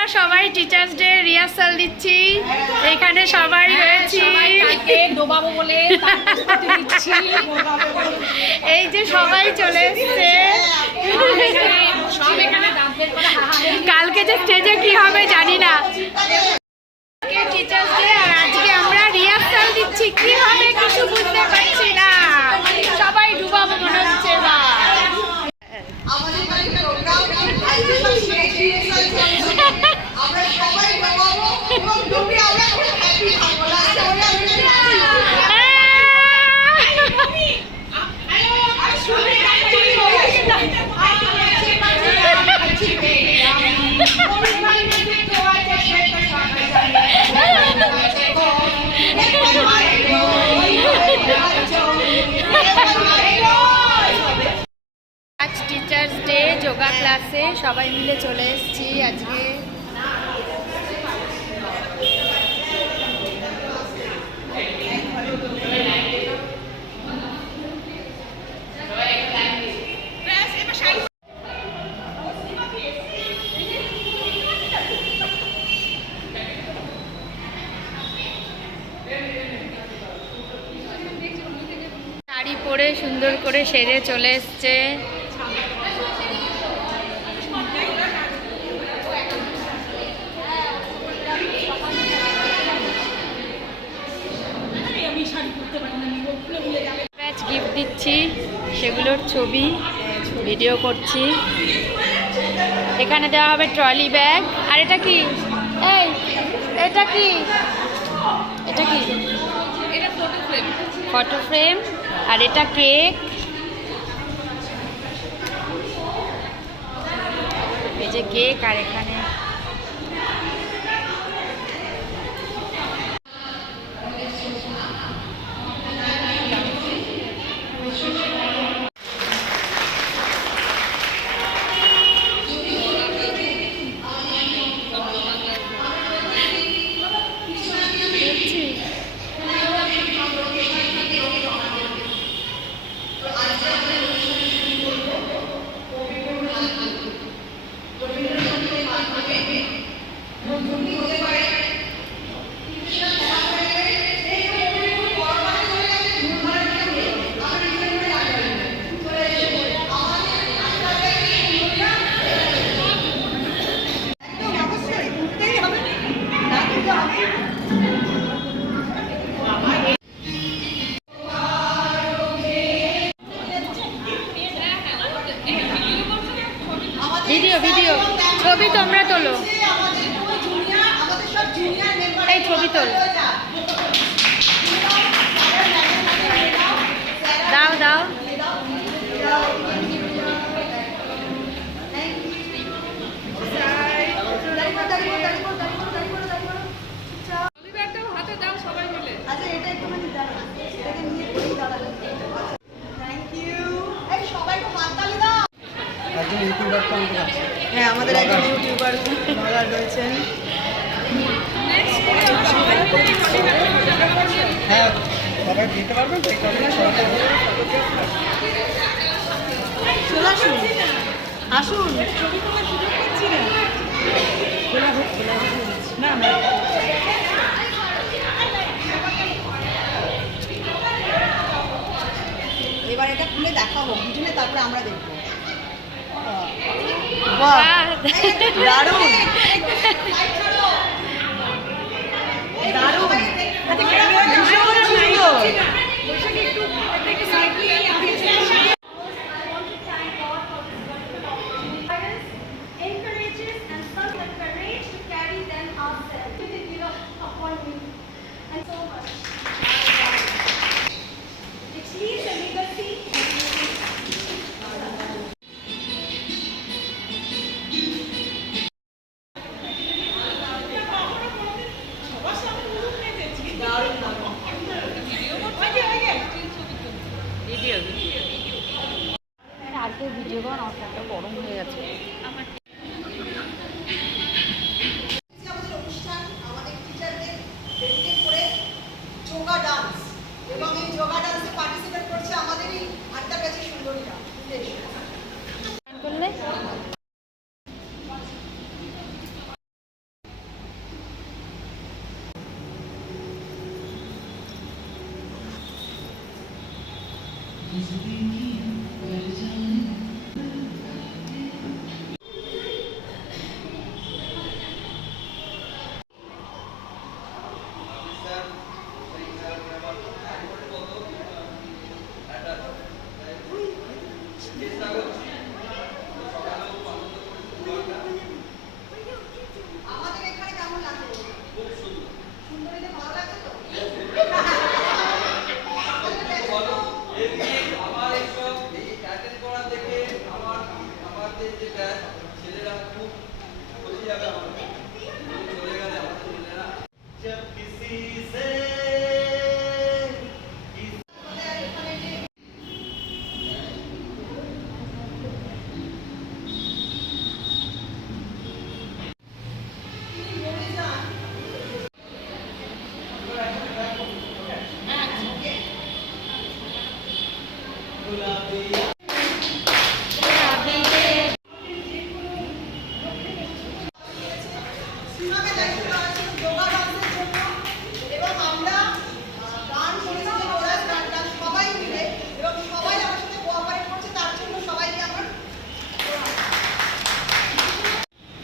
আমরা সবাই teachers day rehearsal দিচ্ছি, এখানে সবাই রয়েছি, ডোবাবো বলে এই যে সবাই চলে এসছে। কালকে যে স্টেজে কি হবে জানি না, টিচার্স ডে আর আজকে আমরা রিহার্সাল দিচ্ছি, কি হবে কিছু বুঝতে পারছি না, সবাই ডুবাবো মনে হচ্ছে। বা আমাদের প্রোগ্রাম আমরা সবাই ডুবাবো এবং ডুবে আমরা খুব হ্যাপি থাকবো। লাস্টে ওরা আজ টিচার্স ডে, যোগা ক্লাসে সবাই মিলে চলে এসেছি আজকে। শাড়ি পরে সুন্দর করে সেরে চলে এসছে। গিফট দিচ্ছি, সেগুলোর ছবি ভিডিও করছি। এখানে দেওয়া হবে ট্রলি ব্যাগ। আর এটা কি? এই এটা কি? এটা কি? Photo frame. আর এটা কেক। এই যে কেক, আর এখানে ভিডিও ছবি তোমরা তোলো, এই ছবি তোলো, দাও দাও। হ্যাঁ, আমাদের একজন ইউটিউবার ব্লগার রয়েছেন। হ্যাঁ, সবাই দিতে পারবেন। চলে আসুন, আসুন। না না, এবার এটা খুলে দেখাবো দুজনে, তারপরে আমরা দেখবো। বাহ, দারুণ দারুণ, ভীষণ সুন্দর। সীমাকে দায়িত্ব দেওয়া ছিল যোগা ডান্সের জন্য এবং আমরা গান করেছি কোরাস গানটা সবাই মিলে এবং সবাই আমার সাথে কোঅপারেট করছে তার জন্য সবাইকে আমার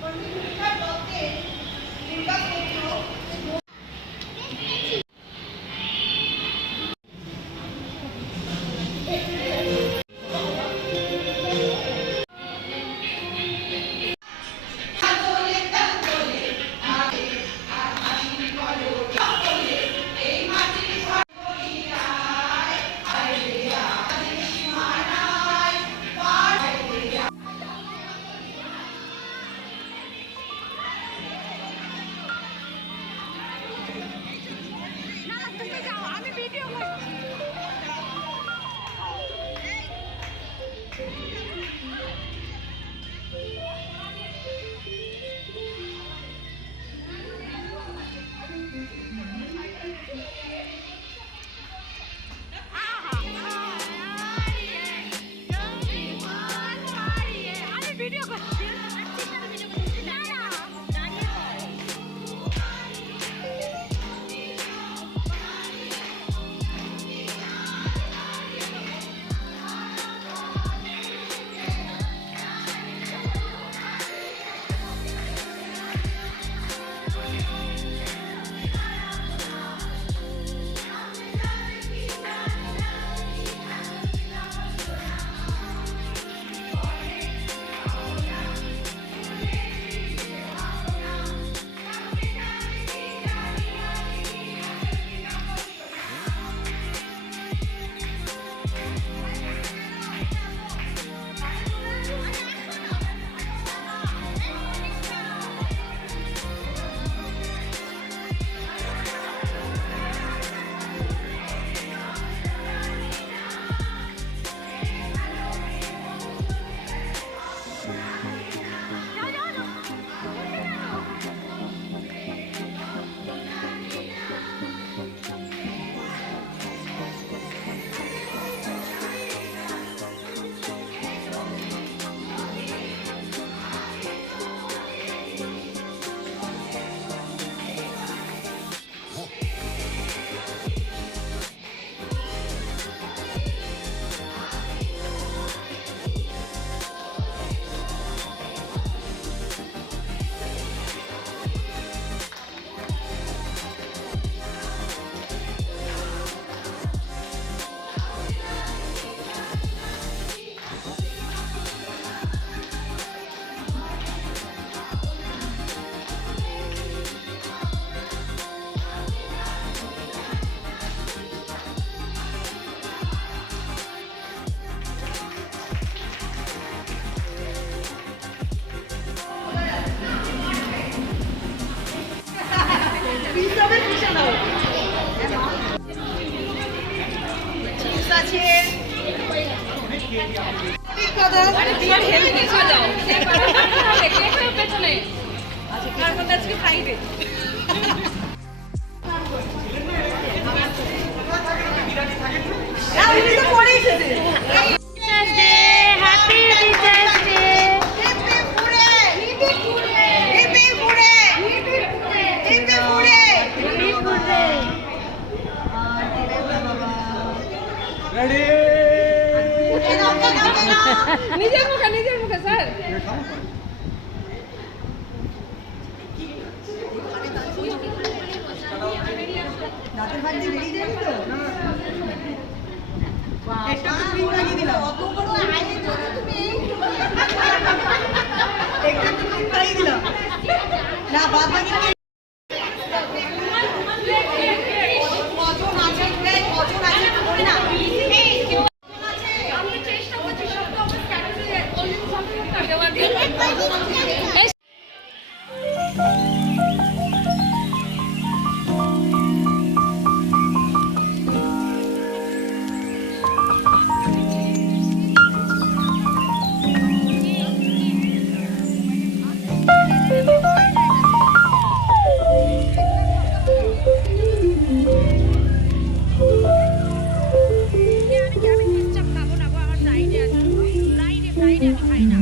কন্টিনিউটার দলকে নির্বাচন করতে আছে ঠিক কথা আরে দিয়ে হেলে নিয়ে চলে যাও দেখো পেছনে তার মধ্যে আজকে ফ্রাইডে না উনি তো পরেই এসেছে হ্যাপি টিচার্স ডে হিপি পুরে হিপি পুরে হিপি পুরে হিপি পুরে হিপি পুরে হ্যাপি বার্থডে রেডি নিজের মুখে স্যার দাঁতের ভাত দিয়ে বেরিয়ে যাবি তো একটা তো ক্রিম লাগিয়ে দিলাম অত বড় আইলে ধরে তুমি একটা তো ক্রিম লাগিয়ে দিলাম না বাদ বাকি কজন আছে কজন আছে বলি না আমি চেষ্টা করছি সব তো আমার স্ট্যাটাসে আমি খাবো না গো আমার ফ্রাইডে আছে ফ্রাইডে আমি খাই না